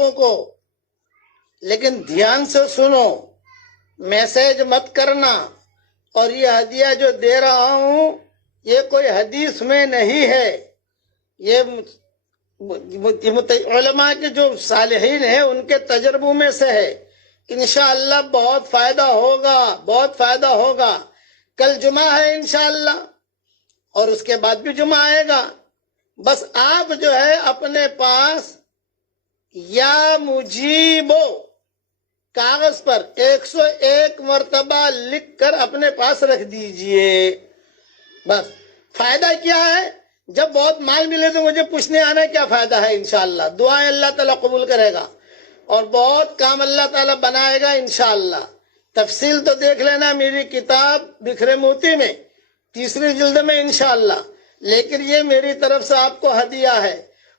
لوگوں کو، لیکن دھیان سے سنو، میسج مت کرنا. اور یہ ہدیہ جو دے رہا ہوں یہ کوئی حدیث میں نہیں ہے، یہ علماء کے جو صالحین ہیں ان کے تجربوں میں سے ہے. انشاءاللہ بہت فائدہ ہوگا، بہت فائدہ ہوگا. کل جمعہ ہے انشاءاللہ، اور اس کے بعد بھی جمعہ آئے گا. بس آپ جو ہے اپنے پاس یا مجیبو کاغذ پر 101 مرتبہ لکھ کر اپنے پاس رکھ دیجئے. بس فائدہ کیا ہے؟ جب بہت مال ملے تو مجھے پوچھنے آنا کیا فائدہ ہے. انشاءاللہ دعائیں اللہ تعالیٰ قبول کرے گا اور بہت کام اللہ تعالیٰ بنائے گا انشاءاللہ. تفصیل تو دیکھ لینا میری کتاب بکھرے موتی میں 3 جلد میں انشاءاللہ. لیکن یہ میری طرف سے آپ کو ہدیہ ہے.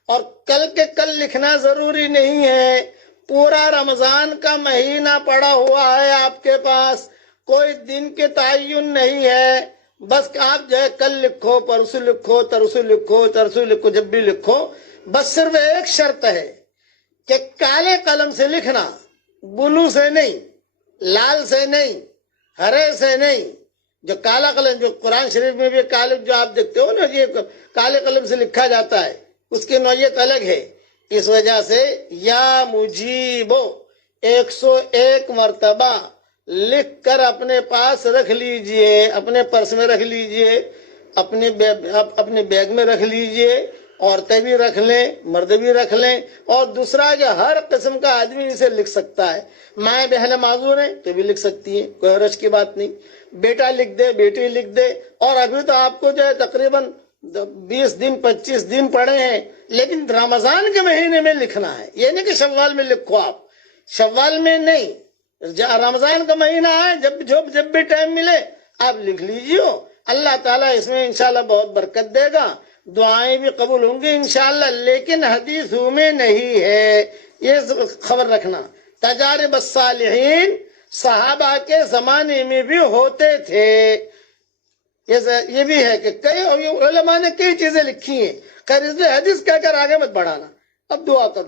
اور کل کے کل لکھنا ضروری نہیں ہے. پورا رمضان کا مہینہ پڑا ہوا ہے آپ کے پاس، کوئی دن کے تعین نہیں ہے. بس آپ جو ہے کل لکھو، پرسوں لکھو، ترسوں لکھو، ترسوں لکھو، جب بھی لکھو. بس صرف ایک شرط ہے کہ کالے قلم سے لکھنا، بلو سے نہیں، لال سے نہیں، ہرے سے نہیں. جو کالا قلم، جو قرآن شریف میں بھی کالے جو آپ دیکھتے ہو نا، یہ کالے قلم سے لکھا جاتا ہے، اس کی نوعیت الگ ہے. اس وجہ سے یا مجیبو 101 مرتبہ لکھ کر اپنے پاس رکھ لیجئے، اپنے پرس میں رکھ لیجئے، اپنے بیگ میں رکھ لیجئے. عورتیں بھی رکھ لیں، مرد بھی رکھ لیں. اور دوسرا کہ ہر قسم کا آدمی اسے لکھ سکتا ہے. مائیں بہنیں معذور ہیں تو بھی لکھ سکتی ہیں، کوئی حرج کی بات نہیں. بیٹا لکھ دے، بیٹی لکھ دے. اور ابھی تو آپ کو جو ہے تقریباً 20 دن 25 دن پڑے ہیں، لیکن رمضان کے مہینے میں لکھنا ہے. یہ نہیں کہ شوال میں لکھو، آپ شوال میں نہیں، رمضان کا مہینہ ہے، جب بھی ٹائم ملے آپ لکھ لیجیے. اللہ تعالیٰ اس میں انشاءاللہ بہت برکت دے گا، دعائیں بھی قبول ہوں گی انشاءاللہ. لیکن حدیثوں میں نہیں ہے، یہ خبر رکھنا. تجارب الصالحین صحابہ کے زمانے میں بھی ہوتے تھے. یہ بھی ہے کہ کئی علماء نے کئی چیزیں لکھی ہیں. خیر اس لیے حدیث کہہ کر آگے مت بڑھانا. اب دعا کر